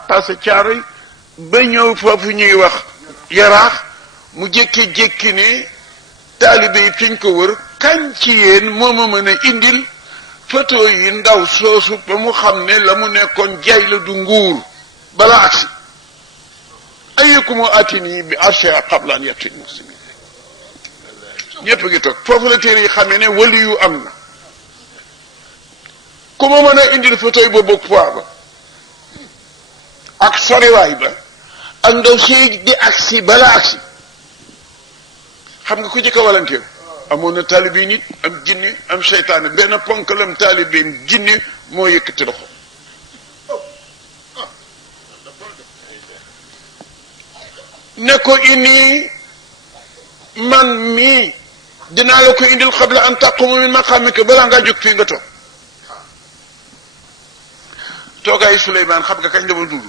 passé Caaroy ba ñëw foofu ñuy wax Yaraax mu jékki-jékki ne taalibe yi fiñ ko wër kañ ci yéen moo ma mën a indil photo yi ndaw soosu ba mu xam ne la mu nekkoon jay la du nguur bala agsi ayyukum atini bi arshia qabla an yatin muslimin ñëpp ngi toog foofu la téere yi xamee ne wali yu am na ku ma mën a indil photo yi ba bokk poids ba ak soriwaay ba ak ndaw si di agsi bala agsi xam nga ku jëkk a walanteer amoon na taalibe nit am jinne am seytaane benn ponkalam taalibeem jinne moo yëkkati loxo ne ko inni man mii dinaa la ko indil qabla an taqumu min maqamika balaa ngaa jóg fii nga toog toogaayu Souleymane xam nga kañ dama dund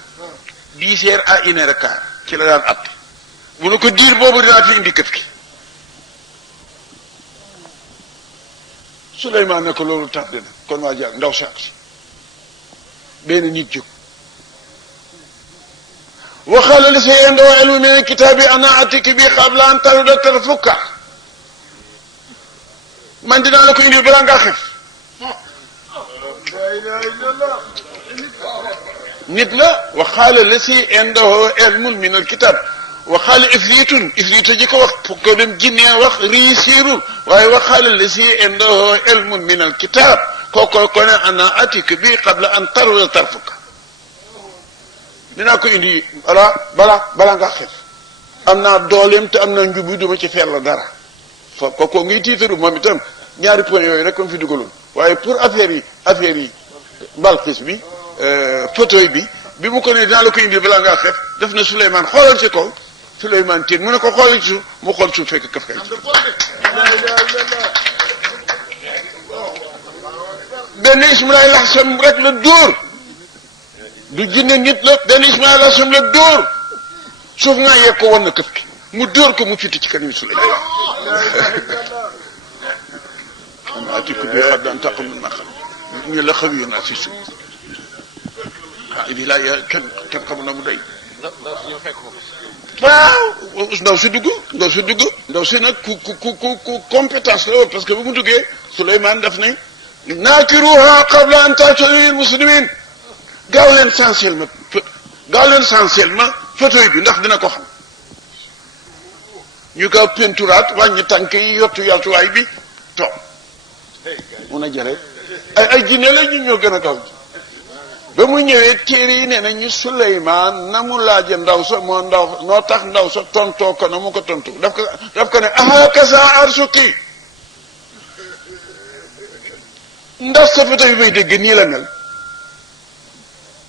10 heures à 1 heure et quart ci la daan at bu ne ko diir boobu dinaa fi indi këf ki Souleymane ne ko loolu tardé na kon waa jàng ndaw saak si benn nit jóg waxaala li say indoo ilmu min alkitaabi ana atiki bi qabla an taruda tarfuka man dinaa la ko indi balaa ngaa xef nit la waxaala la si indoo ilmun min alkitab waxaala ifritun ifritu ji ko wax pour que dem jinnee wax réussirul waaye waxaala la si indoo ilmun min alkitab kooko ko ne ana atik bi qabla an taruda tarfuka dinaa ko indi balaa nga xef am naa dooleem te am naa njubu duma ci fel la dara fa kooko ngi tiitaru moom itam ñaari point yooyu rek comme fi dugaloon waaye pour affaire yi Balqis bi photo bi mu ko ne dinaa la ko indi balaa ngaa xef def na Souleymane xoolal ci kaw Souleymane tiin mu ne ko xoolal ci suuf mu xool suuf fekk kaf kay benn Ismaïla Laxsam rek la dóor du jinne nit la benn Ismaïla Laxsam la dóor suuf ngaa yegg ko wan na këf ki mu dóor ko mu fitti ci kanam Souleymane am ati ko bi xam daan tàqam na xam ñu la xaw yoon ak si suuf bi laa kenn xamul na mu doy waaw ndaw si nag ku compétence la woon parce que bu mu duggee Souleymane daf ne naakiruha qabla an ta'tuni muslimin gaaw leen essentiel ma photo bi ndax dina ko xam ñu gaaw peinturaat wàññi tànk yi yottuwaay bi toog mun a jëlee ay jinne la ñu ñoo gën a gaaw ba mu ñëwee téere yi nee na ñu Souleymane na mu laaje ndaw sa noo tax ndaw sa tontoo ko na mu ko tontu daf ko ne ahakasa arsuki ndax sa photo bi may dégg nii la mel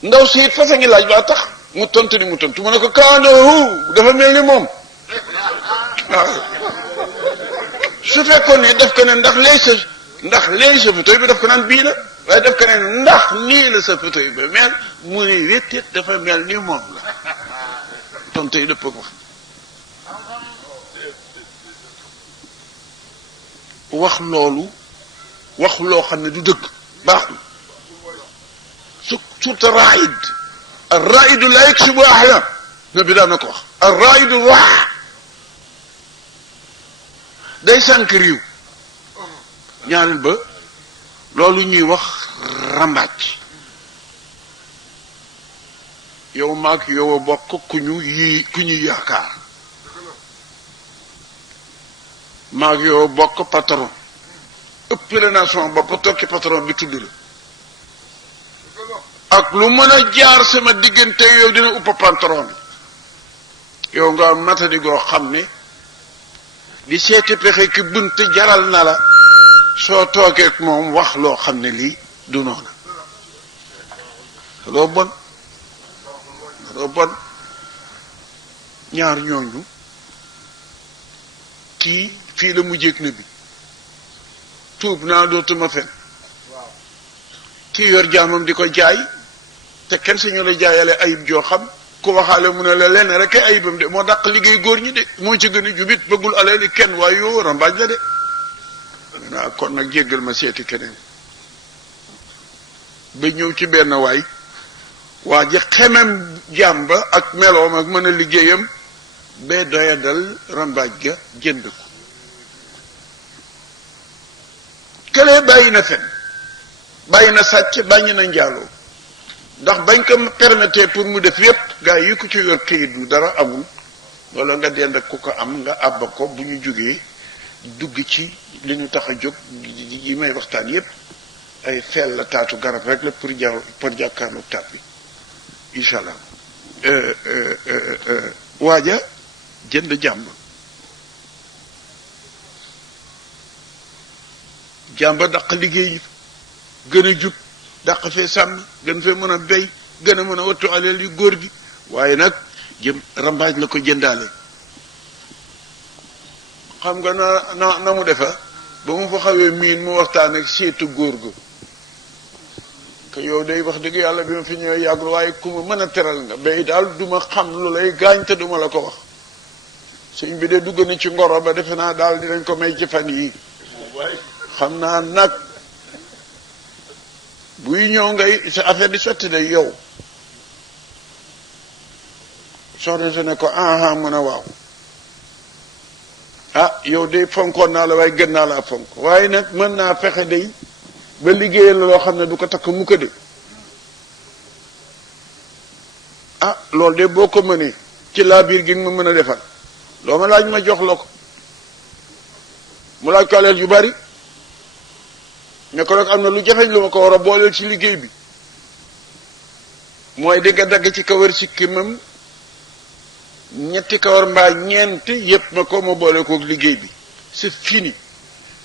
ndaw si it fasa ngi laaj ba tax mu tontu ni mu tontu mu ne ko kaanahu dafa mel ni moom waaw su fekkoon ne daf ko ne ndax léegi sa photo bi daf ko naan bii la waaye daf ko ne ndax nii la sa photo ba mel mu ne wéttit dafa mel ni moom la tontu yi dëpp ko wax loolu wax loo xam ne du dëgg baaxul surtout raidu la yaksibu ahlam na bi daan na ko wax raidu waa day sànq réew ñaareel ba loolu ñuy wax rambaaj yow maag yow a bokk ku ñu yaakaar maag yow a bokk patron ëppale naa sama bopp toog ci patron bi tudd la ak lu mën a jaar sama diggante yow dina uppa patron bi yow nga matadi goo xam ne di seeti pexe ki bunt jaral na la soo toogee ak moom wax loo xam ne lii du noona loo bon ñaar ñooñu kii fii la mujjeeg na bi tuub naa dootuma fen kii yor jaamam di ko jaay te kenn sañu la jaayale ayib joo xam ku waxaale mu ne la lenn rek ayibam de moo dàq liggéey góor ñi de moo ci gën a jubit bëggul alali kenn waaye yoo rambaaj la de waaw kon nag jéggal ma seeti keneen ba ñëw ci benn waay waa ji xemem jàmba ak meloom ak mën a liggéeyam ba doyadal rambaaj ga jënd ko këlee bàyyi na fen bàyyi na sàcc bàyyi na njaaloo ndax bañ ko permettre pour mu def yépp gaa yi ku ci yor këyit du dara amul wala nga dend ak ku ko am nga àbba ko bu ñu jógee dugg ci li ñu tax a jóg yi may waxtaan yépp ay feel la taatu garab rek la pour jàkkaarlu taat bi incha allah waaja jënd jàmb jàmba daq liggéey gën a jub daq fee sàmm gën fee mën a béy gën a mën a wattu aleel yu góor gi waaye nag jëm rambaaj la ko jëndaale xam nga na mu defa ba mu fa xawee miin mu waxtaan ak seetu góor gu que yow day wax dëgg yàlla bi ma fi ñëwee yàggul waaye ku ma mën a teral nga bay daal duma xam lu lay gaañ te duma la ko wax sëñ bi de dugg na ci ngoro ba defe naa daal dinañ ko may ci fan yi xam naa nag buy ñëw ngay sa affaire di sotti de yow soxna su ne ko mu ne waaw yow de fonkoon naa la waaye gën naa laa fonk waaye nag mën naa fexe day ba liggéeyal la loo xam ne du ko takk mu ko de loolu de boo ko mënee ci laa biir gi nga ma mën a defal loo ma laaj ma jox la ko mu laaj ko aleel yu bari ne ko nag am na lu jafeñ lu ma ko war a booleel ci liggéey bi mooy di nga dagg ci kawar ci kimam ñetti kawar mbaa ñeent yépp ma ko ma boole kook liggéey bi c'est fini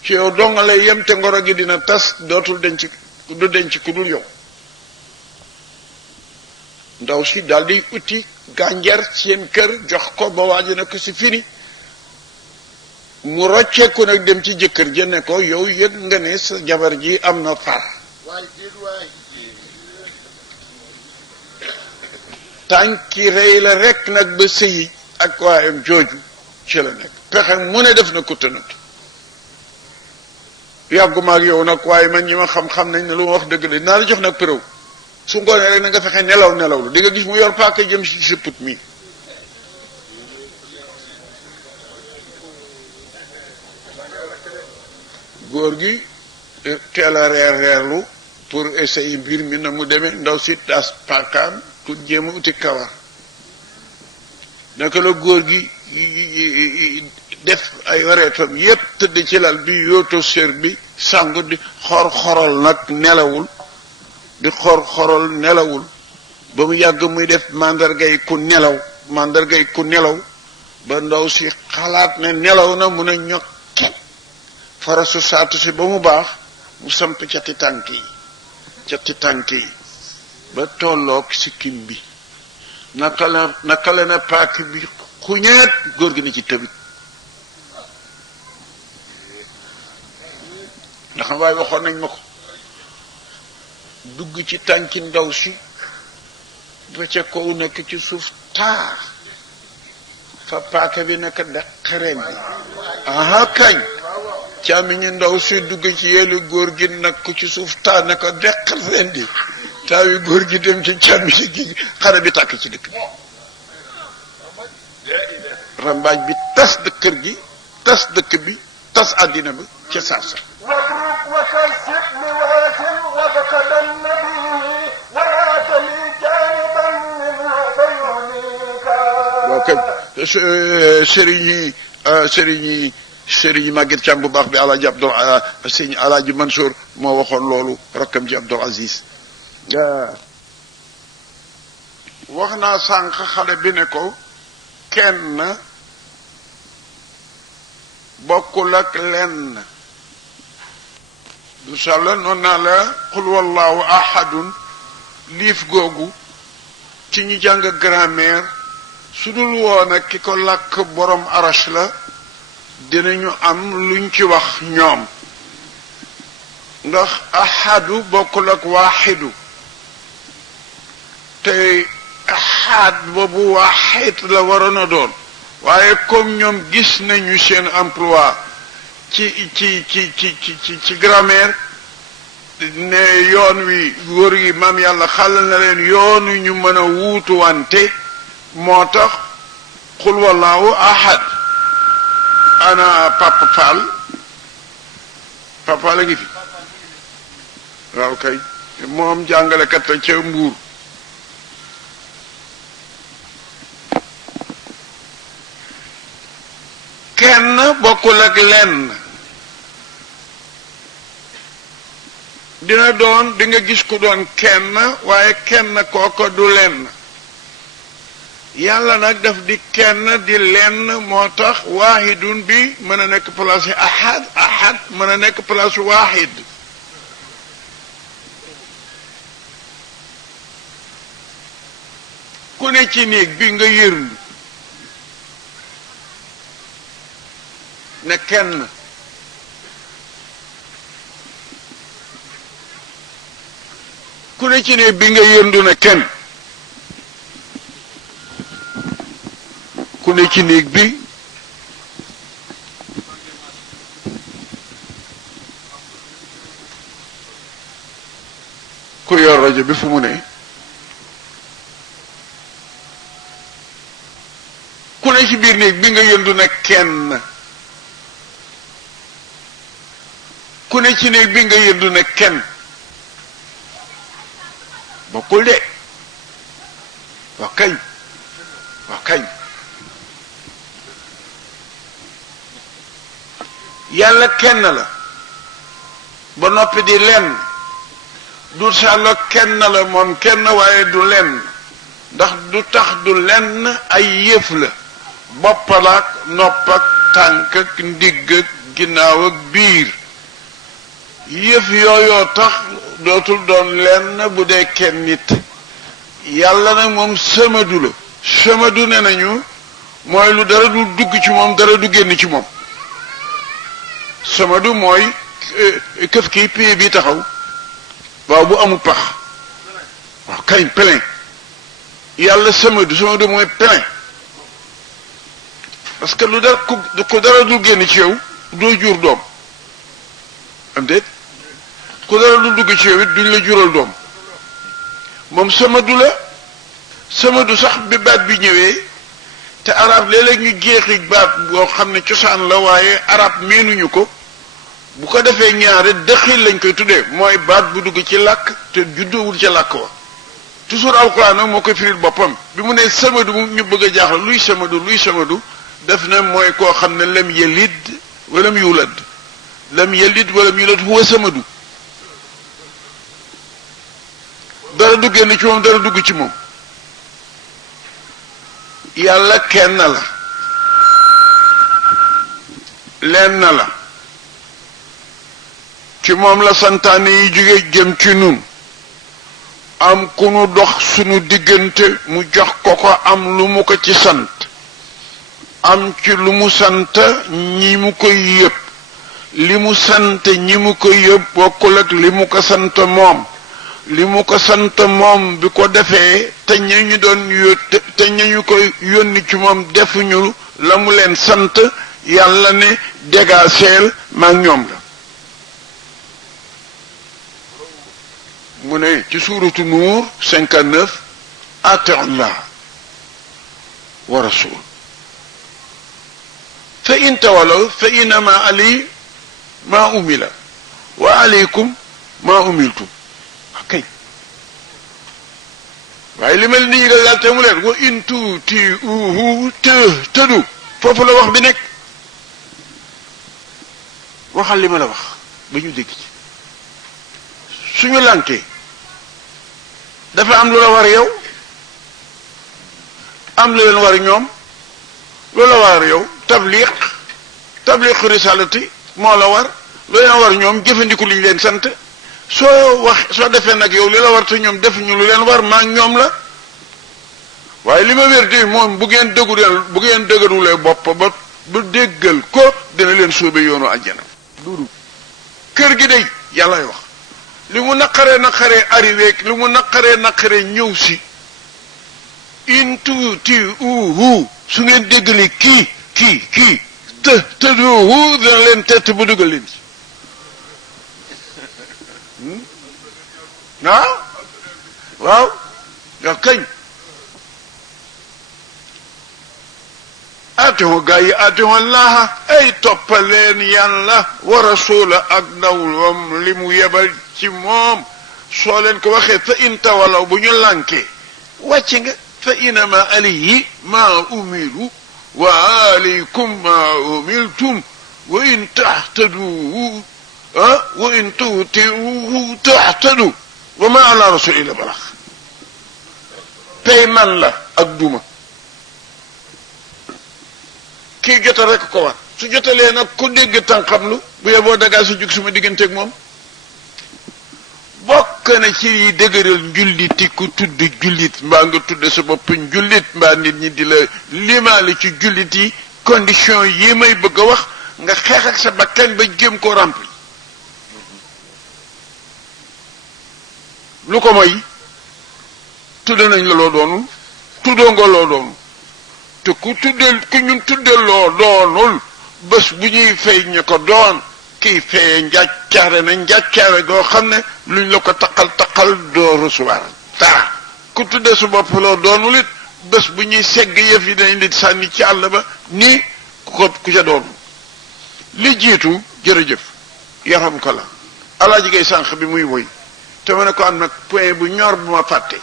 ci yow donga lay yem te ngoro gi dina tas dootul denc du denc ku dul yow ndaw si daal di uti gànjar seen kër jox ko ba waaji na ko si fini mu rocceeku nag dem ci jëkkër jënne ko yow yëg nga ne sa jabar ji am na far tànki rey la rek nag ba sëyi ak waayam jooju ci la nekk pexe mu ne def na ko tënat yàgguma ak yow nag waaye man ñi ma xam-xam nañ ne lu ma wax dëgg la naa la jox nag preuve su ngoonee rek na nga fexe nelaw lu di nga gis mu yor paaka jëm si sa put mi góor gi teel a reerlu pour essayer mbir mi na mu demee ndaw si das paakaam pour jéem a uti kawar naka la góor gi def ay wareetam yépp tëdd ci lal bi yooto sér bi sangu di xor-xoral nag nelawul di xor-xoral nelawul ba mu yàgg muy def mandargay ku nelaw ba ndaw si xalaat ne nelaw na mun a ñokket farasu saatu si ba mu baax mu samp cati tànk yi ba tolloog sikkim bi naka la na paak bi xuñeet góor gi ne ci tëbit ndax waaye waxoon nañ ma ko dugg ci tànki ndaw si ba ca kaw nekk ci suuf taa fa paaka bi nekk deqareen bi kañ càmmiñu ndaw si dugg ci yelu góor gi nag ko ci suuf taa ne ko deqareen bi taa wi góor gi dem ci càmmiñu gi xare bi tàkk ci dëkk bi rambaaj bi tas kër gi tas dëkk bi tas àddina bi ca saasa waaw kay sëriñ Maguette Thiam bu baax bi alaaji Abdul sëñ alaaji Mansour moo waxoon loolu rakkam ji Abdul Aziz wax naa sànq xale bi ne ko kenn bokkul ak lenn du sàlla noonu naa la xul wallahu ahadun liif googu ci ñi jàng grammaire su dul woon ak ki ko làkk borom arash la dinañu am luñ ci wax ñoom ndax ahadu bokkul ak waaxidu te ahad boobu waaxid la waroon a doon waaye comme ñoom gis nañu seen emploi ci grammaire ne yoon wi góor yi maam yàlla xàllal na leen yoon wi ñu mën a wuutu wante moo tax xul wallaahu ahad. ana Papa Fall la ngi fi waaw kay moom jàngalekat la ca Mbuur kenn bokkul ak lenn dina doon di nga gis ku doon kenn waaye kenn kooko du lenn yàlla nag daf di kenn di lenn moo tax waahidun bi mën a nekk place ahad ahad mën a nekk place waahid ku ne ci néeg bi nga yërndu ne kenn ku ne ci néeg bi nga yërndu ne kenn ku ne ci néeg bi ku yor rajo bi fu mu ne ku ne ci biir néeg bi nga yëndu ne kenn ku ne ci néeg bi nga yëndu ne kenn bokkul de wax kañ wax kañ yàlla kenn la ba noppi di lenn du sàllo kenn la moom kenn waaye du lenn ndax du tax du lenn ay yëf la boppalaak nopp ak tànk ak ndigg ak ginnaaw ak biir yëf yooyoo tax dootul doon lenn bu dee kenn nit yàlla nag moom samadu la samadu ne nañu mooy lu dara du dugg ci moom dara du génn ci moom samadu mooy këf kii pie bi taxaw waaw bu amul pax waaw kañ plein yàlla samadu mooy plein parce que lu dara ku dara du génn ci yow doo jur doom am déet ku dara du dugg ci yow it duñ la jural doom moom samadu la samadu sax bi baat bi ñëwee te arab léeg-léeg ñu jeexi baat boo xam ne cosaan la waaye arab miinuñu ko bu ko defee ñaare dëxil lañ koy tuddee mooy baat bu dugg ci làkk te juddoowul ca làkk wa toujours alquran nag moo koy firil boppam bi mu ne samadu mu ñu bëgg a jaaxle luy samadu def na mooy koo xam ne lam yalid walam yulad huwa samadu dara du génn ci moom dara dugg ci moom yàlla kenn la lenn la ci moom la santaane yi jóge jëm ci nun am ku nu dox sunu diggante mu jox ko am lu mu ko ci sant am ci lu mu sant ñi mu koy yëpp li mu sant ñi mu koy yëpp bokkul ak li mu ko sant moom li mu ko sant moom bi ko defee te ñañu doon te ñañu koy yónni ci moom defuñu la mu leen sant yàlla ne dégaaseel maag ñoom la mu ne ci suuratu nuur 59 atiullah wa rasul fa in tawalaw fa innama ali ma umila wa alaykum ma umiltum kay waaye li mel ni yëgal daal te mu leen wa in tuutiuhu tëdu foofu la wax bi nekk waxal li ma la wax ba ñu dégg ci suñu lànkee dafa am lu la war yow am lu leen war ñoom lu la war yow tabliq risalati moo la war lu leen war ñoom jëfandiku liñ leen sant soo defee nag yow li la war te ñoom defuñu lu leen war maa ñoom la waaye li ma wér di moom bu ngeen dëgërulee bopp ba déggal ko dina leen sóobe yoonu àjjana duudu kër gi day yàllay wax li mu naqaree arrivé li mu naqaree ñëw si intuuti su ngeen déggalee kii tëduhu dina leen tett ba dugal leen si waaw nga kañ atihu gaa yi atihu allaha ay toppaleen yàlla wa rasula ak ndawlam li mu yebal ci moom soo leen ko waxee fa in tawalaw bu ñu lànkee wàcc nga fa inama alayhi ma umiru wa alaykum ma umiltum wa in tahtadu wa in tuuti'uhu tahtadu wa ma ala rasuli illa balax pay man la ak duma kii jota rek ko war su jotalee nag ku dégg tànqamlu bu yeboo dagaa si jug suma digganteeg moom bokk na ci yi dëgëral njulliti ku tudd jullit mbaa nga tudd sa bopp njullit mbaa nit ñi di la limaale ci jullit yi condition yi may bëgg a wax nga xeex ak sa bakkan ba jéem ko rempli lu ko moy tudd nañ la loo doonul tuddoo nga loo doonul te ku ñun tuddee loo doonul bés bu ñuy fay ñu ko doon kii feye njàccaare na njàccaare goo xam ne luñ la ko taqal doo recevoir dara ku tuddee su bopp loo doonul it bés bu ñuy segg yëf yi dañ di sànni ci àll ba nii ku ca doonul li jiitu jërëjëf yaxam ko la alaaji gay sànq bi muy woy te ma ne ko am nag point bu ñor bu ma fàtte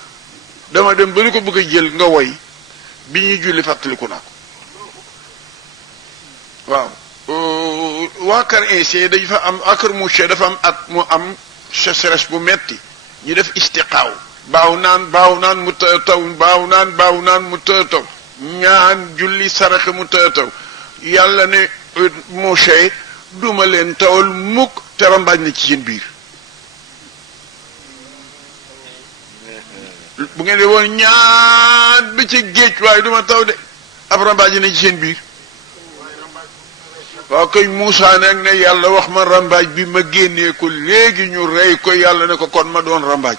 dama dem ba li ko bëgg a jël nga woy bi ñuy julli fàttaliku naa ko waaw waa kër inse dañu fa am waa kër mouche dafa am at mu am sécheresse bu metti ñu def istiqaaw baaw naan mu taw baaw naan mu taw ñaan julli saraxe mu taw yàlla ne mouche duma leen tawal mukk te rambaaj na ci seen biir bu ngeen di woon ñaan bi ci géej waaye duma taw de ab rambaaj na ci seen biir waaw koy Moussa nag ne yàlla wax ma rambaaj bi ma génnee ko léegi ñu rey ko yàlla ne ko kon ma doon rambaaj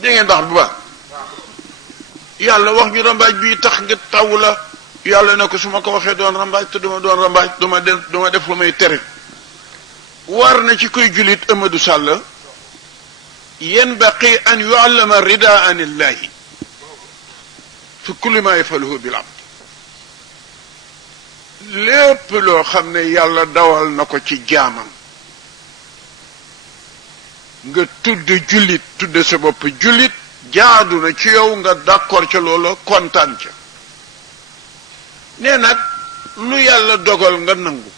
dégg ngeen baax bu baax yàlla wax ñu rambaaj bii tax nga taw la yàlla ne ko su ma ko waxee doon rambaaj te duma doon rambaaj duma def lu may tere war na ci koy julit Amadou Sall yanbaqi an yu'allama rida an illahi fi kulli ma yafaluhu bil abd lépp loo xam ne yàlla dawal na ko ci jaamam nga tudd jullit tudd sa bopp jullit jaadu na ci yow nga d'accord ca loola kontaan ca nee nag lu yàlla dogal nga nangu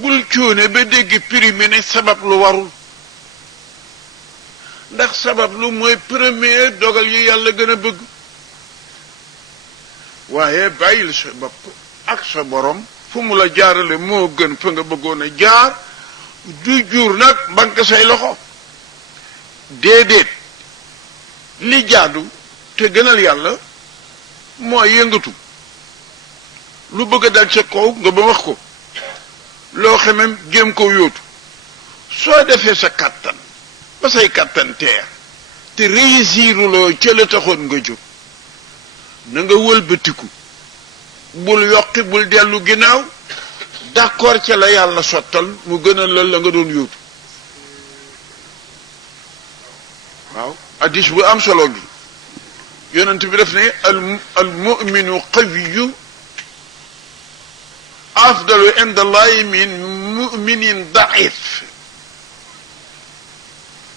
bul cuune ba dégg primi ne sabab lu warul ndax sabab lu mooy premier dogal yi yàlla gën a bëgg waaye bàyyil sa bopp ak sa borom fu mu la jaarale moo gën fa nga bëggoon a jaar du jur nag banque say loxo déedéet li jaadu te gënal yàlla mooy yëngatu lu bëgg a dal sa kaw nga ba wax ko loo xamem jéem ko yóotu soo defee sa kàttan ba say kàttan teer te réussiruloo ca la taxoon nga jóg na nga wëlbatiku bul yokki bul dellu ginnaaw d'accord ca la yàlla sottal mu gënal la nga doon yóotu waaw hadis bu am solo gi yonent bi def ne al mu'minu qawiyu afdalu inda allahi min mu'minin da'if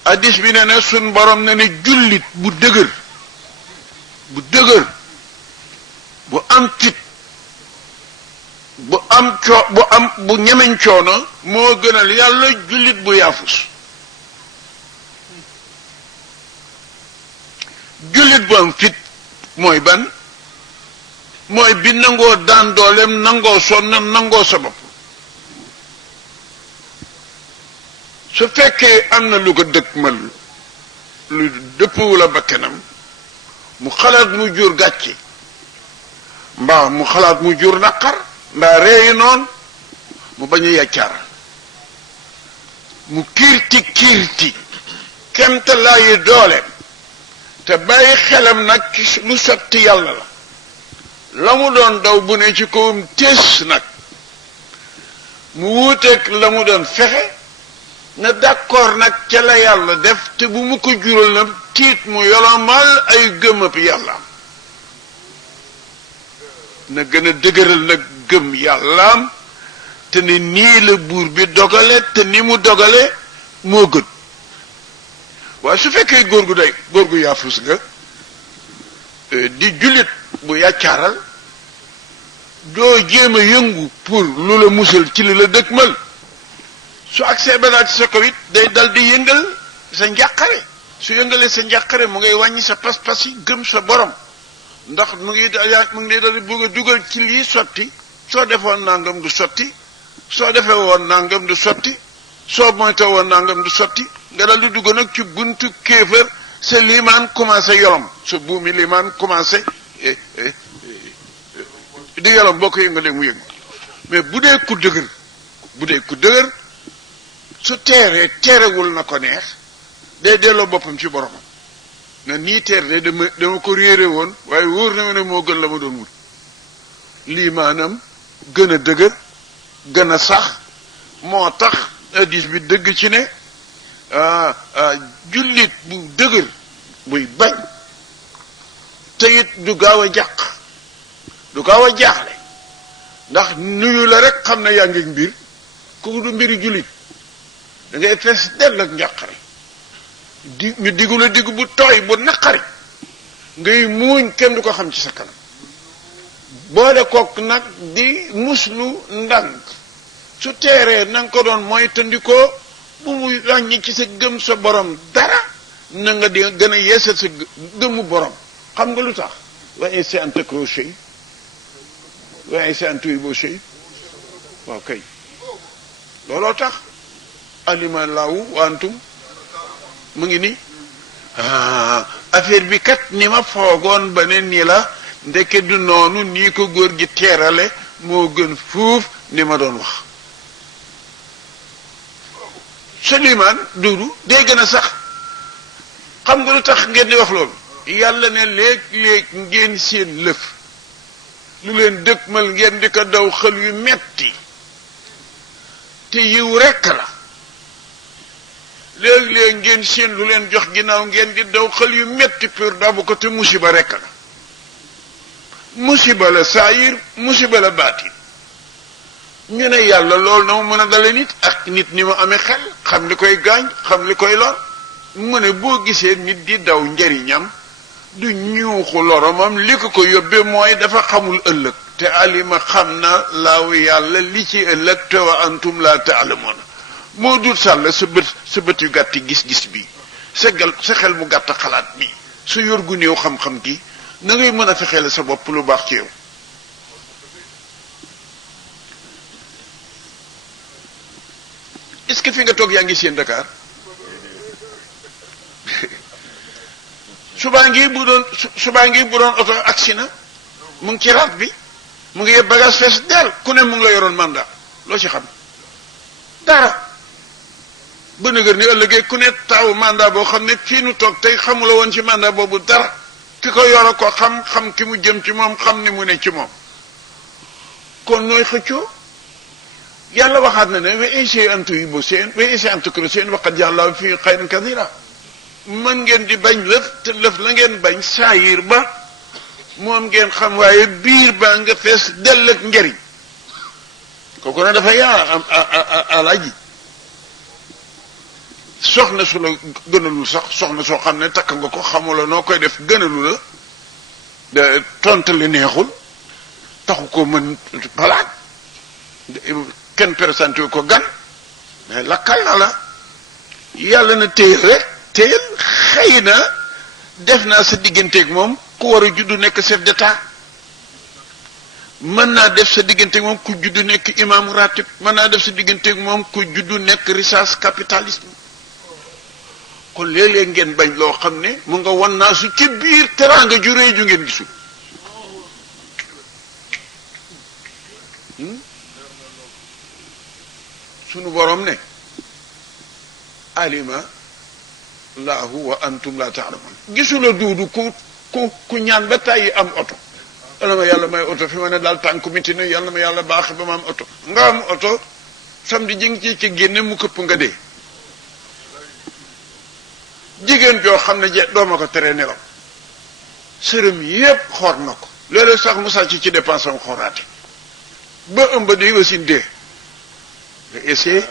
hadis bi ne ne sun borom ne ne jullit bu dëgër bu am fit bu ñemeñ coono moo gënal yàlla jullit bu yaafus jullit bu am fit mooy ban mooy bi nangoo daan dooleem nangoo sonn nangoo sa bopp su fekkee am na lu ko dëkkmal lu dëppwula bakkanam mu xalaat mu jur gàcce mbaa mu xalaat mu jur naqar mbaa reeyi noon mu bañ a yàccaar mu kiirti kemta laayi dooleem te bàyyi xelam nag ci lu sotti yàlla la la mu doon daw bu ne ci kawam tés nag mu wuuteeg la mu doon fexe na d'accord nag ca la yàlla def te bu mu ko jural na tiit mu yolomal ay gëmab yàllaam na gën a dëgëral nag gëm yàllaam te ne nii la buur bi dogale te ni mu dogale moo gën waaye su fekkee góor gu yaafus nga di jullit bu yàccaaral doo jéem a yëngu pour lu la musal ci li la dëkkmal su agsee ba daal ci sa kaw it day dal di yëngal sa njàqare su yëngalee sa njàqare mu ngay wàññi sa pas-pas yi gëm sa borom ndax mu ngi dal di bëgg a dugal ci lii sotti soo defoon nangam du sotti soo defee woon nangam du sotti soo moytoo woon nangam du sotti nga dal di dugg nag ci buntu kéefër sa liimaan commencé yolom sa buumi liimaan commencé di yolom boo ko yëngalee mu yëngu mais bu dee ku dëgër su teerewul na ko neex day delloo boppam ci boromam na nii teer de dama ko réere woon waaye wóor na ma ne moo gën la ma doon wut lii maanaam gën a dëgër gën a sax moo tax hadiis bi dëgg ci ne jullit bu dëgër buy bañ te it du gaaw a jàq du gaaw a jaaxle ndax nuyu la rek xam na yaa ngi mbir ku du mbiri jullit da ngay fees dell ak njàqare ñu diggu la diggu bu tooy bu naqari ngay muuñ kenn du ko xam ci sa kanam boole kook nag di muslu ndànk su teeree na nga ko doon mooy tandikoo bu muy wàññi ci sa gëm sa borom dara na nga di gën a yeesal sa gëmu borom xam nga lu tax wa essayer an takrahu shay wa essayer an tuhibbu shay waaw kay looloo tax alima laahu wa antum mu ngi ni affaire bi kat ni ma foogoon ba ne nii la ndeke du noonu nii ko góor gi teerale moo gën fuuf ni ma doon wax Suleymaan duudu day gën a sax xam nga lu tax ngeen di wax loolu yàlla ne léeg-léeg ngeen seen lëf lu leen dëkkmal ngeen di ko daw xel yu metti te yiw rekk la léeg-léeg ngeen seen lu leen jox ginnaaw ngeen di daw xel yu metti pour dabu ko te musiba rekk la musiba la saayir musiba la baatin ñu ne yàlla loolu na mu mën a dale nit ak nit ni mu amee xel xam li koy gaañ xam li koy lor mu ne boo gisee nit di daw njariñam du ñuuxu loromam li ko yóbbee mooy dafa xamul ëllëg te alima xam na laaw yàlla li ci ëllëg te wa antum la taalamoon moo dul sàll sa bët yu gàtti gis-gis bi sa xel mu gàtt xalaat bi su yor gu néew xam-xam gi na ngay mën a fexeele sa bopp lu baax ci yow est-ce que fi nga toog yaa ngi seen Dakar subaa ngi bu doon oto agsi na mu ngi ci raat bi mu ngi yeb bagage fees del ku ne mu ngi la yoroon mandat loo ci xam dara ba nëgër ni ëllëgee ku ne taawu mandat boo xam ne fii nu toog tey xamula woon ci mandat boobu dara ki ko yoro ko xam ki mu jëm ci moom xam ni mu ne ci moom kon nooy xëccoo yàlla waxaat na ne wa essayer an tuhibbu shay'an wa essayer an takrahu shay'an wa qad ja'ala Allahu fiihi khayran kathiran mën ngeen di bañ lëf te lëf la ngeen bañ saayir ba moom ngeen xam waaye biir baa nga fees dell ak njariñ kooku ne dafa yaa alaaji soxna su la gënalul sax soxna soo xam ne takk nga ko xamula noo koy def gënalu la de tontali neexul taxu ko mën palaat kenn présenté ko gan mais lakkal na la yàlla na téyel rek téyel xëy na def naa sa digganteeg moom ku war a juddu nekk chef d'état mën naa def sa digganteeg moom ku juddu nekk imam ratib mën naa def sa digganteeg moom ku juddu nekk richesse capitalisme kon léeg-léeg ngeen bañ loo xam ne mu nga wan naa su ci biir teraanga ju réy ju ngeen gisul sunu borom ne alima laahu wa antum la taalamun gisula duudu ku ñaan ba tàyyi am oto yàlla ma yàlla may oto fi ma ne daal tànku miti ne yàlla ma yàlla baax ba ma am oto nga am oto samedi ji ngi ci génne mu këpp nga dee jigéen joo xam ne dooma ko tere nelaw sërëm yépp xoor na ko léeg-léeg sax mu sàcc ci dépense am xooraate ba ëmb di aussi dee nga essayé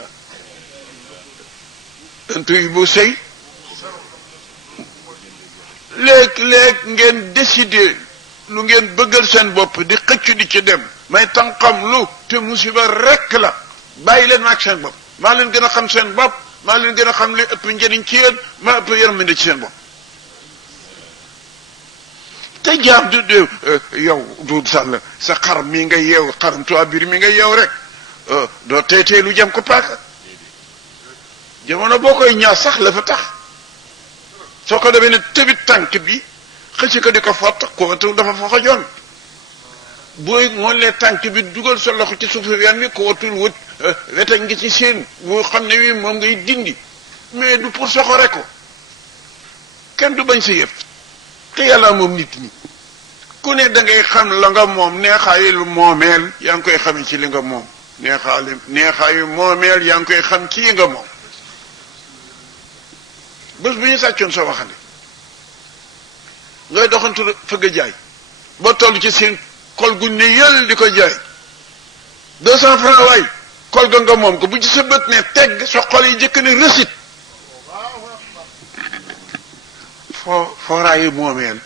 ëntuy bu sëy léeg-léeg ngeen décider lu ngeen bëggal seen bopp di xëccu di ci dem may tànqam lu te musiba rekk la bàyyi leen ma ak seen bopp maa leen gën a xam seen bopp maa leen gën a xam li ëpp njëriñ ci yéen maa ëpp yërmande ci seen bopp te jaam du yow du sàll sa xar mi nga yeew xaram tuwaa biir mi nga yeew rek doo teetee lu jëm ko paaka jamono boo koy ñaas sax la fa tax soo ko demee ne tëbit tànk bi xëcc ko di ko fott kootul dafa fa xajoon booy moolee tànk bi dugal sa loxo ci suufu ween bi kootul wut wetañ ngi ci seen boo xam ne wi moom ngay dindi mais du pour soxore ko kenn du bañ sa yëf te yàlla moom nit ñi ku ne da ngay xam la nga moom neexaayu moomeel yaa ngi koy xamee ci li nga moom neexaayu moomeel yaa ngi koy xam ci yi nga moom bés bu ñu sàccoon sa waxande ngay doxantu fëgg jaay ba toll ci seen kol gu ne yël di ko jaay 200 francs waay kol ga nga moom ko bu ci sa bët ne tegg sa xol yi jëkk ne rësit fooraayu moomeel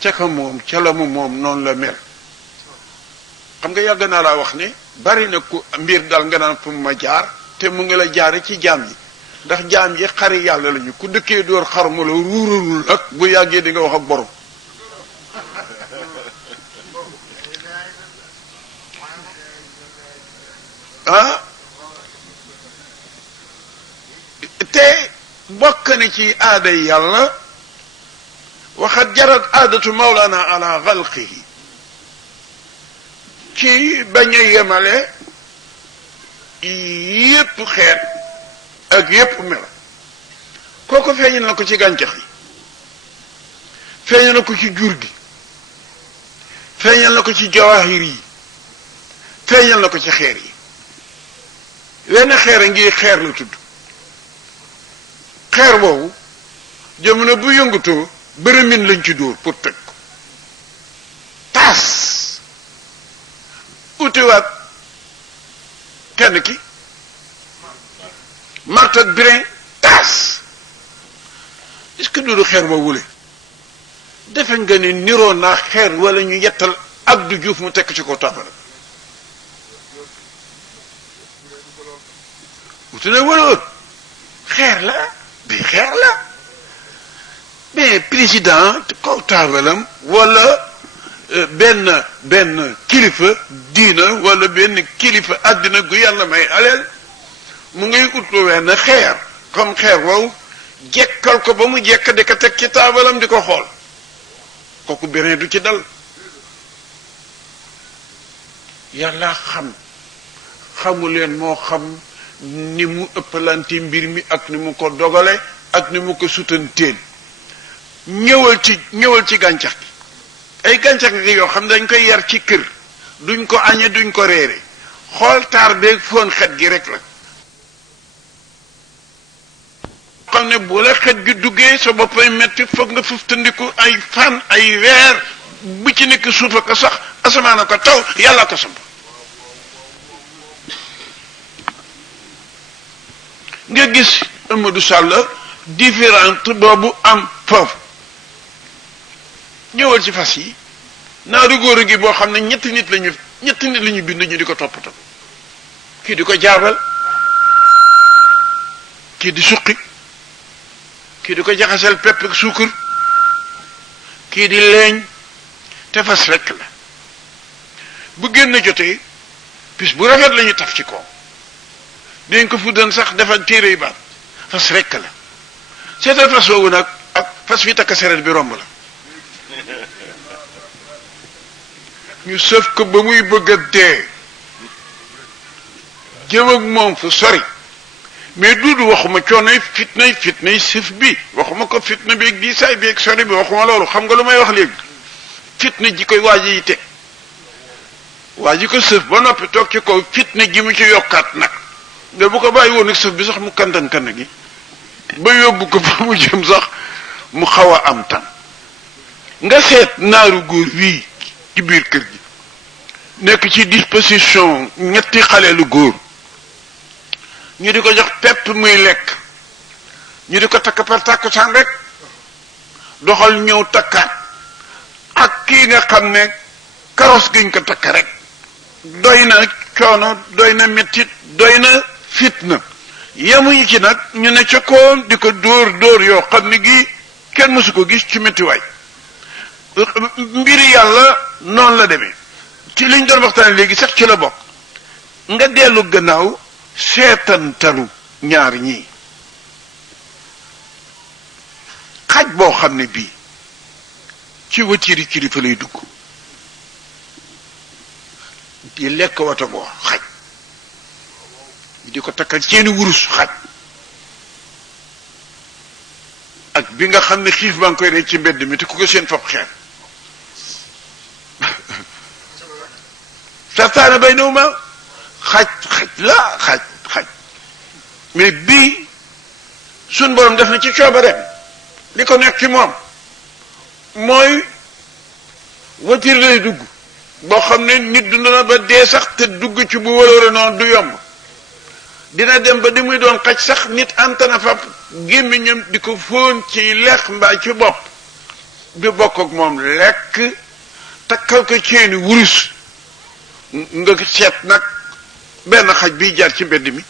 ca ka moom ca la mu moom noonu la mel xam nga yàgg naa laa wax ne bari na ku mbir dal nga naan fu ma jaar te mu ngi la jaare ci jaam yi ndax jaam yi xari yàlla lañu ku dëkkee door xar mu la ruuralul nag bu yàggee di nga wax ak borom te bokk na ci aada yàlla waxat jarat aadatu mawlana ala xalqihi ci bañ a yemale yépp xeet ak yépp melo kooku feeñal na ko ci gàncax yi feeñal na ko ci jur gi feeñal na ko ci jawahir yi feeñal na ko ci xeer yi wenn xeer a ngi xeer la tudd xeer boobu jamono bu yëngatoo bërëmin lañ ci dóor pour teg ko taas utiwaat kenn ki martat birin taas est-ce que doodu xeer ba wule defe nga ni niroo naa xeer wala ñu yettal Abdou Diouf mu tekk ci ko tàmbali wuti na wala xeer la bi xeer la mais président kaw taabalam wala benn kilifa diina wala benn kilifa àddina gu yàlla may aleel mu ngay utlu wenn xeer comme xeer wow jekkal ko ba mu jekk di ko teg ci taabalam di ko xool kooku beneen du ci dal yàlla xamuleen moo xam ni mu ëppalanti mbir mi ak ni mu ko dogale ak ni mu ko sutanteen ñëwal ci gàncax gi ay gàncax gi yoo xam ne dañ koy yar ci kër duñ ko añe duñ ko reere xool taar beeg foon xet gi rek la xam ne bu la xet gi duggee sa boppay metti foog nga fuftandiku ay fan ay weer bu ci nekk suufa ko sax asamaana ko taw yàlla ko samp nga gis Amadou Sall différente boobu am foofu ñëwal ci fas yi naaru góor gi boo xam ne ñetti nit la ñu bind ñu di ko toppatoo kii di ko jaabal kii di suqi kii di ko jaxaseel pepp ak suukar kii di leeñ te fas rekk la bu génn jotee bis bu rafet la ñu taf ci kaw dañ ko fuddan sax dafa téere yu baat fas rekk la seetal fas woowu nag ak fas fi takk seret bi romb la ñu sëf ko ba muy bëgg a dee jëm ak moom fu sori mais duudu waxuma coonay fitnay sëf bi waxuma ko fitna bi ak diisaay bi ak sori bi waxuma loolu xam nga lu may wax léegi fitna ji koy waaji yi teg waa ji ko sëf ba noppi toog ci kaw fitna gi mu ci yokkaat nag nga bu ko bàyyi woon ak sëf bi sax mu kantan gi ba yóbbu ko fa mu jëm sax mu xaw a am tan nga seet naaru góor wii ci biir kër gi nekk ci disposition ñetti xaleelu góor ñu di ko jox pepp muy lekk ñu di ko takk par tàkkusaan rek doxal ñëw takkaat ak kii nga xam ne karos giñ ko takk rek doy na coono doy na mettit doy na fitna yemuñu ci nag ñu ne ca koon di ko dóor yoo xam ne gi kenn mësu ko gis ci méttiwaay mbiri yàlla noonu la demee ci liñ doon waxtaan léegi sax ci la bokk nga dellu gannaaw seetantalu ñaar ñii xaj boo xam ne bii ci watiiri kilifa lay dugg di lekk wata boo xaj di ko takkal seeni wurus xaj ak bi nga xam ne xiif baa ngi koy rey ci mbedd mi te ku ko seen fab xeer sartaana bay naw ma xaj mais bii suñ borom def na ci coobareem li ko nekk ci moom mooy watiir lay dugg boo xam ne nit dund na ba dee sax te dugg ci bu wëloore noonu du yomb dina dem ba di muy doon xaj sax nit antana fab gémmiñam di ko fóon ci lex mbaa ci bopp di bokk ak moom lekk takkal ko ceeni wurus nga seet nag benn xaj biy jaar ci mbedd mi